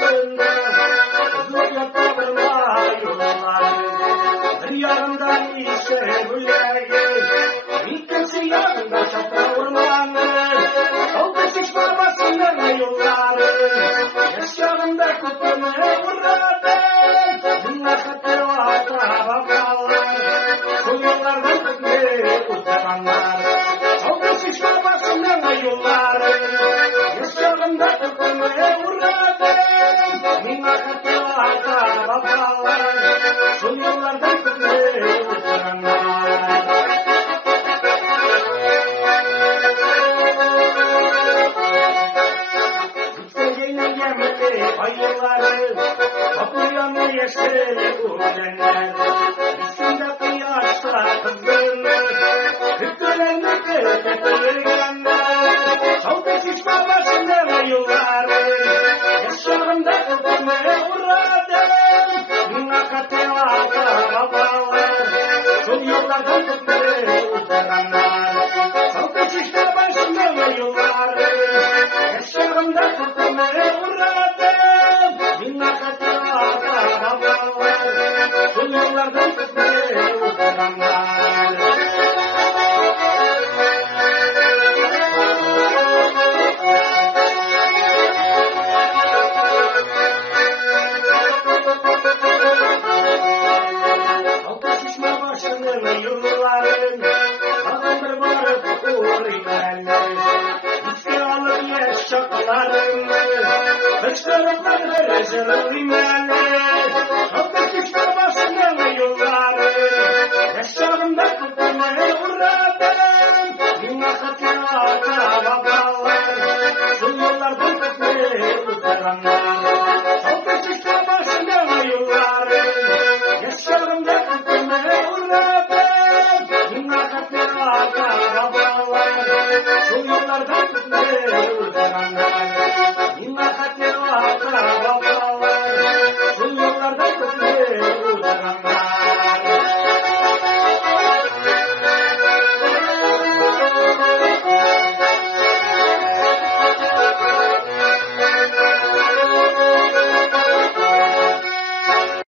başında hızlı yaprağına yollar. Bir yandan ise güleği, ikisi yanında çapra ormanı. Oldu şişman basında yollar. Yaşlarında kutluğuna uğradı. Bunlar katılata babalar. Son yollardan kutluğu kurtaranlar. Oldu şişman basında yollar. Yaşlarında kutluğuna uğradı. Bunlar katılata babalar. Son yollardan kutluğu kurtaranlar. Ayıları, kapıyanı yeşil uğrenler, üstünde kıyasla kızgınlar, kıkırlarını kıkırlarlar, çaldı şişman başından ayıları, yaşlarında kıkırmaya uğradım, nakatevata babalar, son yollardan kıkırmaya uğranlar, çaldı şişman başından ayıları, yaşlarında kıkırmaya uğradım, son yollardan kıkmaya uğranlar. Altı şişme başının yılların, bakımdır varıp uğraymanlar. Üstü alıp yaşaklarım, kışkırıklar rezervimanlar. Altı şişme başının yılların, yaşlarında kutlamaya uğradım. Nakatevata babalar, son yollardan kutlamaya uğranlar. Altı şişme başının yılların, yaşlarında kutlamaya uğradım. Nakatevata babalar, son